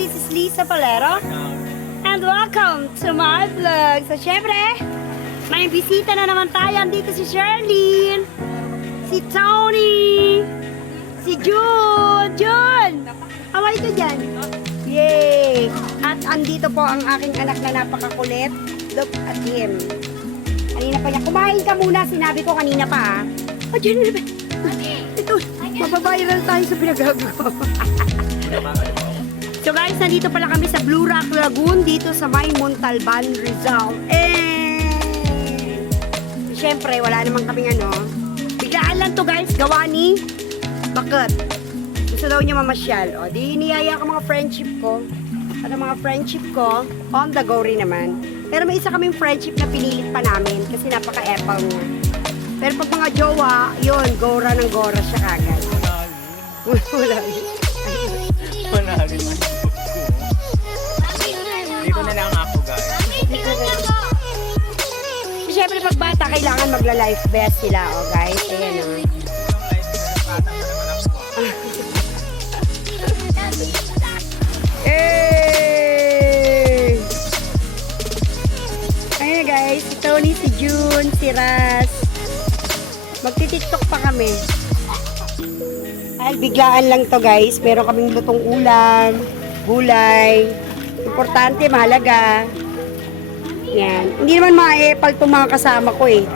this is Lisa Palero. And welcome to my vlog. So, syempre, may bisita na naman tayo. Andito si Sherlyn, si Tony, si June. June! Away ka dyan. Yay! At andito po ang aking anak na napakakulit. Look at him. Kanina pa niya. Kumain ka muna. Sinabi ko kanina pa, ah. Oh, June, ito, mababiral tayo sa pinagagawa. So guys, nandito pala kami sa Blue Rock Lagoon dito sa may Montalban, Rizal. Siyempre, wala naman kaming ano. Biglaan lang to guys, gawa ni Bakit. Gusto daw niya mamasyal. O, di niyaya ko mga friendship ko. At ang mga friendship ko, on the go rin naman. Pero may isa kaming friendship na pinilit pa namin kasi napaka-epal niya. Pero pag mga jowa, yun, gora ng gora siya kagad. Wala rin. Wala rin. Dito na lang ako, guys. Siyempre, pag bata, kailangan magla-life best sila, oh guys. Ayan, oh. Hey! Ayan guys, si Tony, si June, si Raz. Magti-tiktok pa kami. Ay, biglaan lang to guys. Meron kaming lutong ulam, gulay. Importante, mahalaga. Yan. Hindi naman mga epal itong mga kasama ko eh.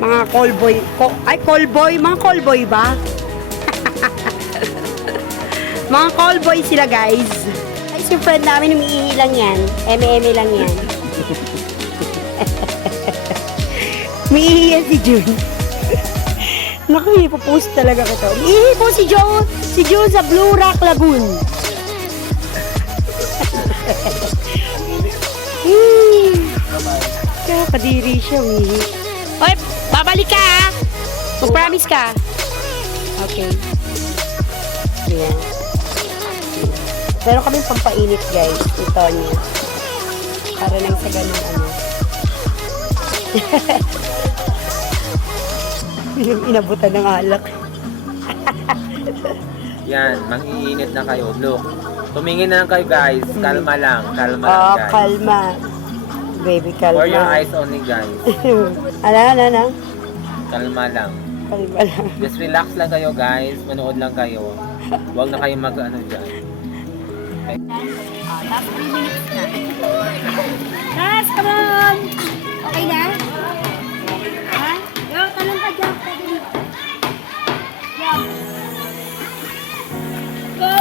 Mga callboy. Callboy? Mga callboy ba? Mga callboy sila guys. Ay, si friend namin umiihi lang yan. Eme-eme lang yan. Umiihi yan si June. Naku, ipopost talaga ko to. Umiihi po si June sa Blue Rock Lagoon. Kadiri siya, umihi. Oy, babalik ka ha? Mag-promise ka. Okay. Ayan. Pero kami pampainit guys. Ito niya. Para lang sa ganun ano. Yung inabutan ng alak. Yan, mag-iinit na kayo. Look, tumingin na lang kayo guys. Kalma lang. Kalma lang guys. Kalma. Baby, kalma. For your eyes only guys. Ano? Kalma lang. Kalma lang. Just relax lang kayo guys. Manood lang kayo. Huwag na kayo mag-ano dyan. Okay. Last 3 minutes na. Guys, come on! Okay na? Ha? Yo, tanong ka dyan. Yo. Go!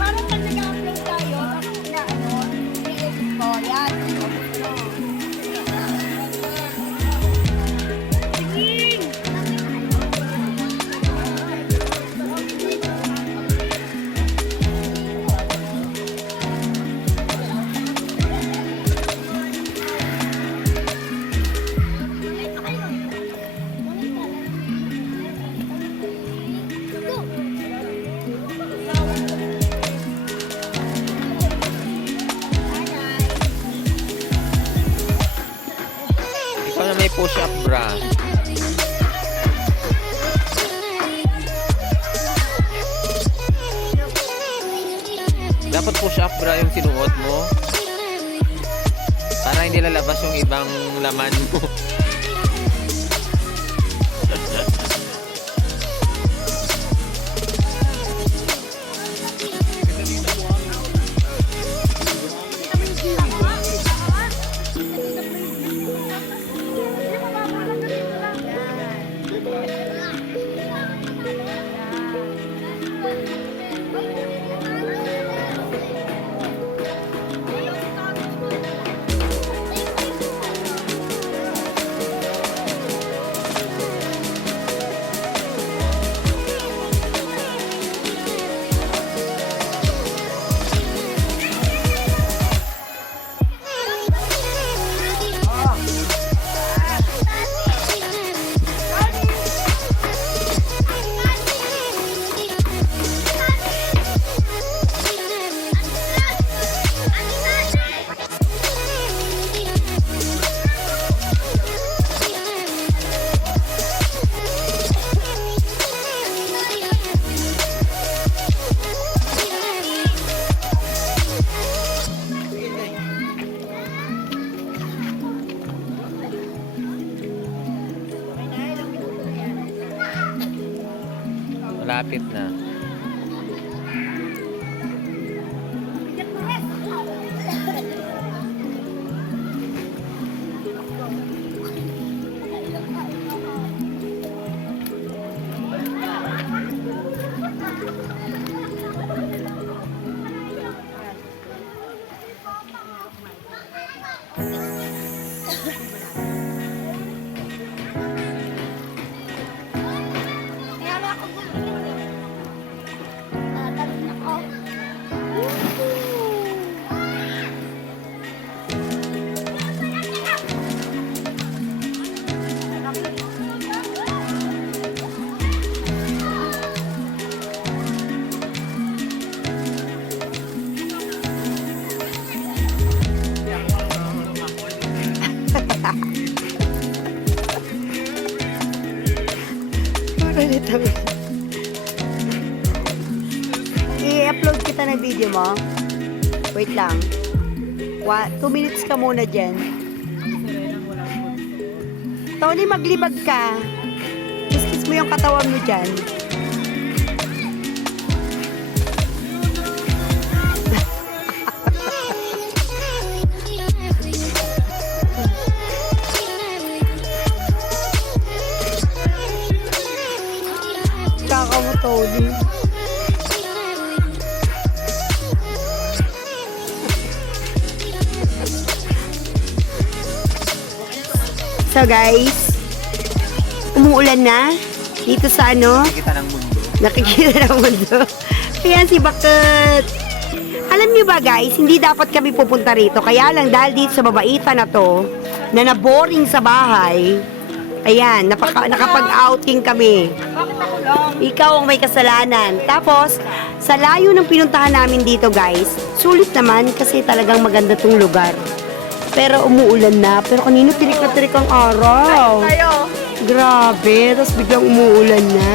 Parang pag nag-upload tayo, tapos na ano, i-edit ko, yan. Tingin! Ikaw na may push-up bra. Dapat push-up bra yung sinuot mo. Para hindi lalabas yung ibang laman mo. Malapit na. I-upload kita ng video mo. Wait lang. 2 minutes ka muna dyan. Tony, maglibag ka. Kiss mo yung katawan mo dyan. Kaka mo, Tony. So guys, umuulan na dito sa ano, Nakikita ng mundo. nakikita ng mundo. Ayan si Bakit. Alam niyo ba guys, hindi dapat kami pupunta rito. Kaya lang dahil dito sa babaitan na to, na naboring sa bahay, ayan, nakapag-outing kami. Ikaw ang may kasalanan. Tapos, sa layo ng pinuntahan namin dito guys, sulit naman kasi talagang maganda tong lugar. Pero umuulan na. Pero kanina tirik na tirik ang araw. Grabe. Tapos biglang umuulan na.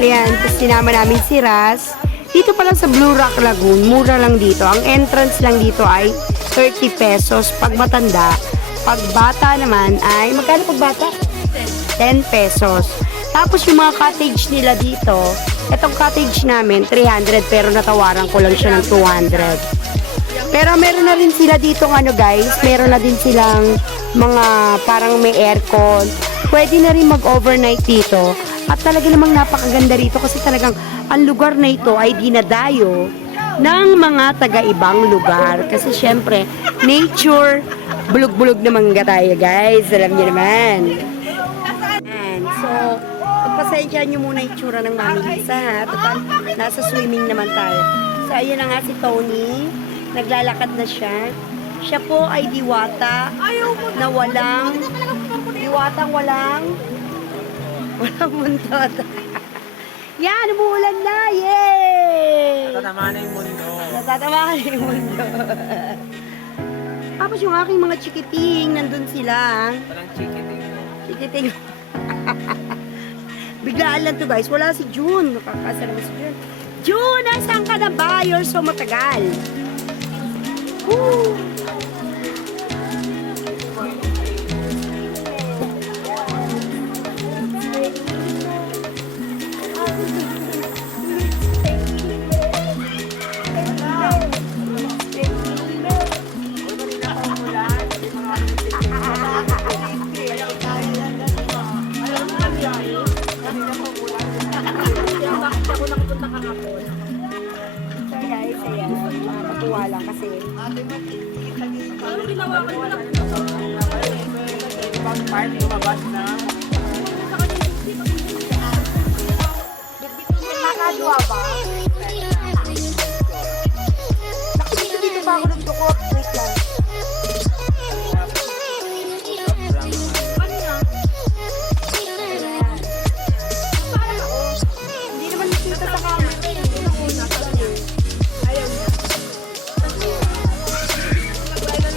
Ayan. Tapos sinama namin si Raz. Dito pa lang sa Blue Rock Lagoon. Mura lang dito. Ang entrance lang dito ay 30 pesos pag matanda. Pag bata naman ay, magkano pag bata? 10 pesos. Tapos yung mga cottage nila dito, itong cottage namin, 300 pero natawaran ko lang siya ng 200. Pero meron na rin sila dito ano guys, meron na din silang mga parang may aircon. Pwede na rin mag-overnight dito. At talaga namang napakaganda rito kasi talagang ang lugar na ito ay dinadayo ng mga taga-ibang lugar. Kasi syempre, nature, bulog-bulog naman nga tayo guys. Alam niyo naman. And so, pagpasensya nyo muna yung tsura ng Mami Lisa ha. Total, nasa swimming naman tayo. So, ayun na nga si Tony. Naglalakad na siya. Siya po ay diwata na walang walang muntot. Yan, umuulan na! Yay! Natatamaan na yung mundo. Natatamaan na yung mundo. Tapos yung aking mga chikiting, nandun sila. Walang chikiting. Chikiting. Biglaan lang to guys. Wala si June. Nakakasal naman si June. June, nasaan ka na ba? You're so matagal. Woo! Lang kasi Part lumabas na. nakakadwa ba? Dito pa ako nagdukot. Wait lang. Hindi naman nakita sa camera.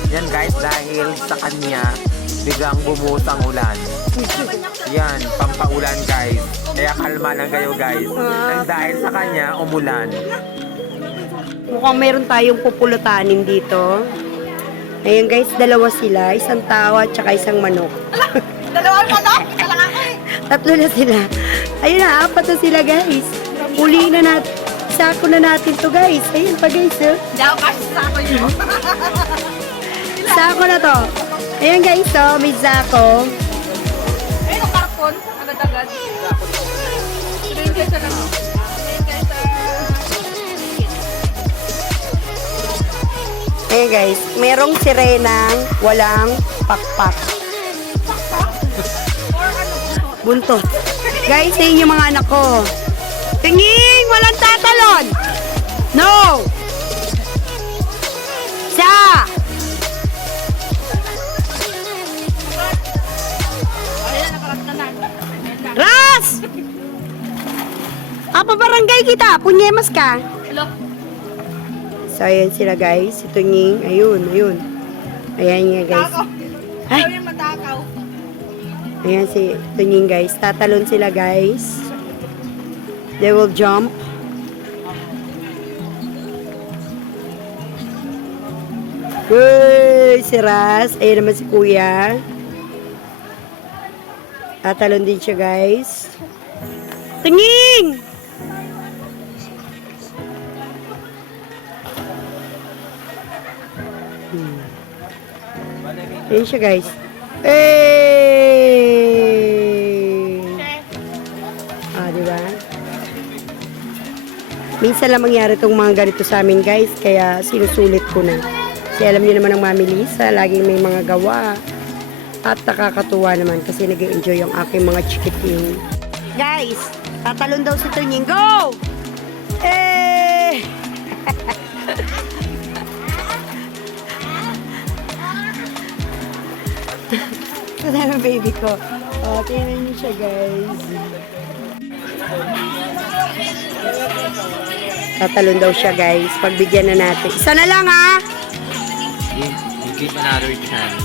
Yan guys, dahil sa kanya, biglang bumuhos ang ulan. Yan, pampaulan guys. Kaya kalma lang kayo guys. Nang dahil sa kanya, umulan. Mukhang meron tayong pupulutanin dito. Ayun guys, dalawa sila. Isang tao at saka isang manok. Dalawang manok? Isa lang ako eh. Tatlo na sila. Ayun na, apat na sila guys. Uli na natin. Sako na natin to guys. Ayun pa guys. Oh. Hindi ako kasi sa ako yun. Sako na to. Ayun guys, oh, may sako. Ayun, ang karton. Agad-agad. Ayun kayo sa lang. Ayun kayo sa... Ayun guys, merong sirenang walang pakpak. Or ano po? Buntot. Guys, ayun yung mga anak ko. Tingin! Walang tatalon! No! Sa! Ayun, nakarat na lang. Ras! Apa barangay kita? Punyemas ka? Hello? So, ayan sila guys. Si Tunying. Ayun, ayun. Ayan nga guys. Takaw. Ay! Ayaw yung matakaw. Ayan si Tunying guys. Tatalon sila guys. They will jump. Uy! Si Ras. Ayan naman si Kuya. Tatalon din siya guys. Tunying! Ayan siya guys. Eh! Ah, di ba? Minsan lang mangyari itong mga ganito sa amin guys, kaya sinusulit ko na. Kasi alam niyo naman ang Mami Lisa, laging may mga gawa. At nakakatuwa naman kasi nag-enjoy yung aking mga chikiting. Guys, tatalon daw si Tunying. Go! Eh! Ito na yung baby ko. Oh, tingnan niyo siya, guys. Tatalon daw siya, guys. Pagbigyan na natin. Isa na lang, ha? Give another chance.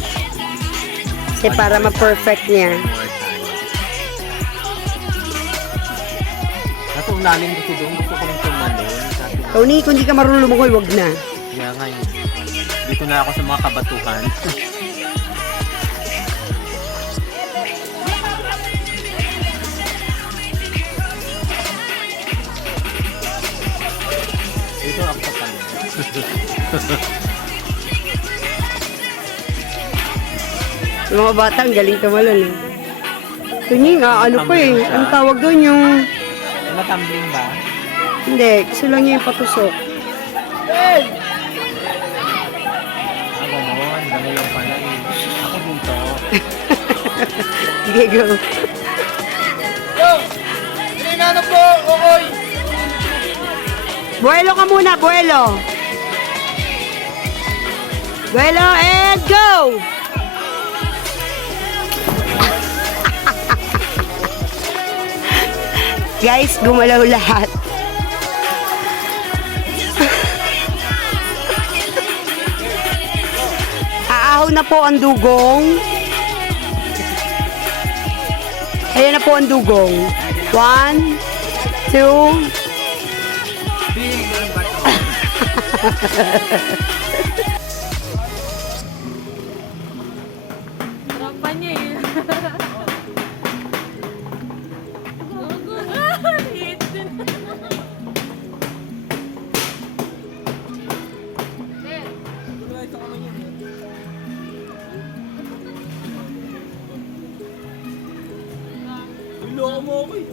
Kasi para ma-perfect niya. More time. Kaso ang lalim kasi doon. Gusto ko lang tumalon. Sabi ko, Tony, kung di ka marunong lumangoy, wag na. kaya nga yun. Dito na ako sa mga kabatuhan. Dito ako sa tanong. Yung mga bata, ang galing tumalon. Eh. Tunying, ano pa eh. Ang tawag doon yung... Matambling ba? Hindi, gusto lang niya yung patusok. Ako naman, gano'n lang pala eh. Ako dito. Sige, go. Buelo ka muna, buelo. Buelo and go! Guys, gumalaw lahat. Aahaw na po ang dugong. Ayan na po ang dugong. 1, 2, Tropa niya eh. Hit din. Loko mo ako eh.